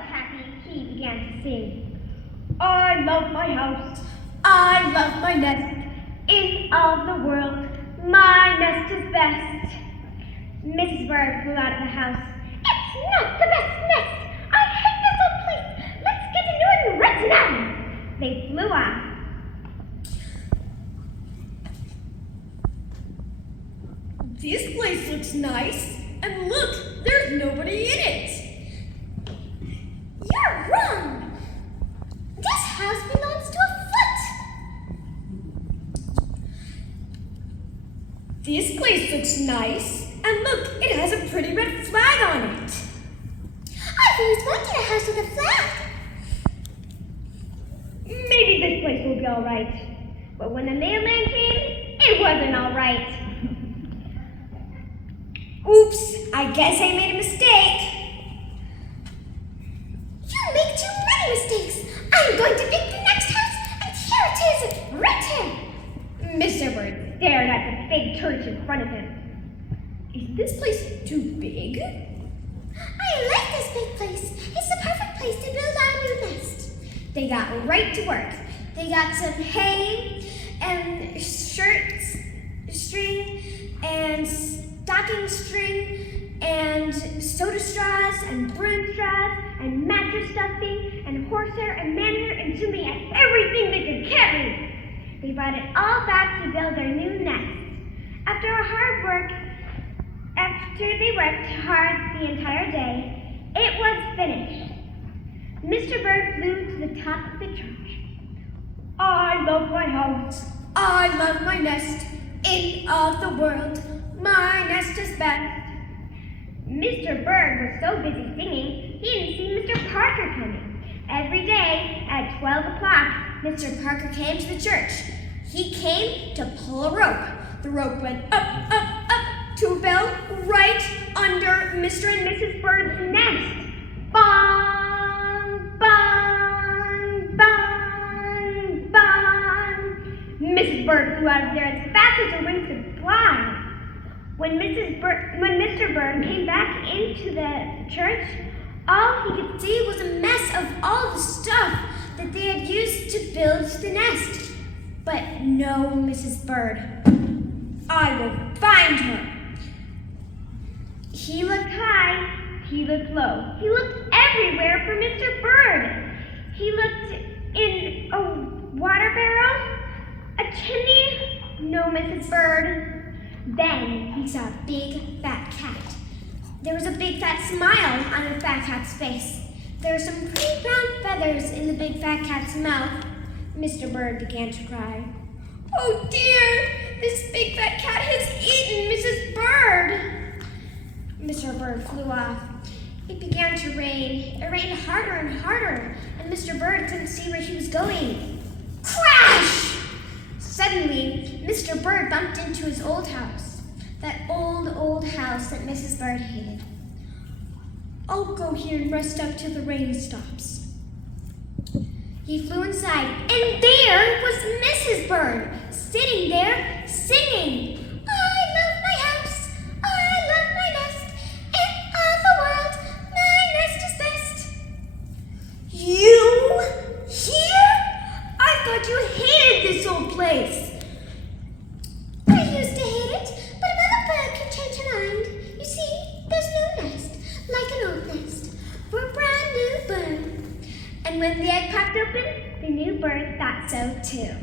happy, he began to sing. I love my house, I love my nest. In all the world, my nest is best. Mrs. Bird flew out of the house. It's not the best nest. I hate this old place. Let's get a new one right now. They flew off. This place looks nice, and look, there's nobody in it. You're wrong. This house belongs to a foot. This place looks nice, and look, it has a pretty red flag on it. I've always wanted a house with a flag. Maybe this place will be all right. But when the mailman came, it wasn't all right. Oops, I guess I made a mistake. You make too many mistakes. I'm going to pick the next house, and here it is, right here. Mr. Bird Stared at the big church in front of him. is this place too big? I like this big place. It's the perfect place to build our new nest. They got right to work. They got some hay and string and stocking string and soda straws and Broom straws and mattress stuffing and horsehair and manhair and soon they had everything they could carry. They brought it all back to build their new nest. After they worked hard the entire day, it was finished. Mr. Bird flew to the top of the church. I love my house. I love my nest. In all the world, my nest is best. Mr. Bird was so busy singing, he didn't see Mr. Parker coming. Every day at 12 o'clock, Mr. Parker came to the church. He came to pull a rope. The rope went up, up, up to a bell right under Mr. and Mrs. Bird's nest. bong, bong, bong, bong. Mrs. Bird flew out of there as fast as her wings could fly. When Mr. Bird came back into the church, all he could see was a mess of all the stuff that they had used to build the nest. But no Mrs. Bird. I will find her. He looked high, he looked low, he looked everywhere for Mr. Bird. He looked in a water barrel, a chimney, no Mrs. Bird. Then he saw a big fat cat. There was a big fat smile on the fat cat's face. There were some pretty brown feathers in the big fat cat's mouth. Mr. Bird began to cry. Oh dear, this big fat cat has eaten Mrs. Bird. Mr. Bird flew off. It began to rain. It rained harder and harder, and Mr. Bird couldn't see where he was going. Crash! Suddenly, Mr. Bird bumped into his old house. That old house that Mrs. Bird hated. I'll go here and rest up till the rain stops. He flew inside, and there was Mrs. Bird, sitting there, singing. I love my house, I love my nest. In all the world, my nest is best. You here? I thought you hated this old place. I used to hate it, but another bird can change her mind. You see, there's no nest, like an old nest, for a brand new bird. And when the egg popped open, the new bird thought so too.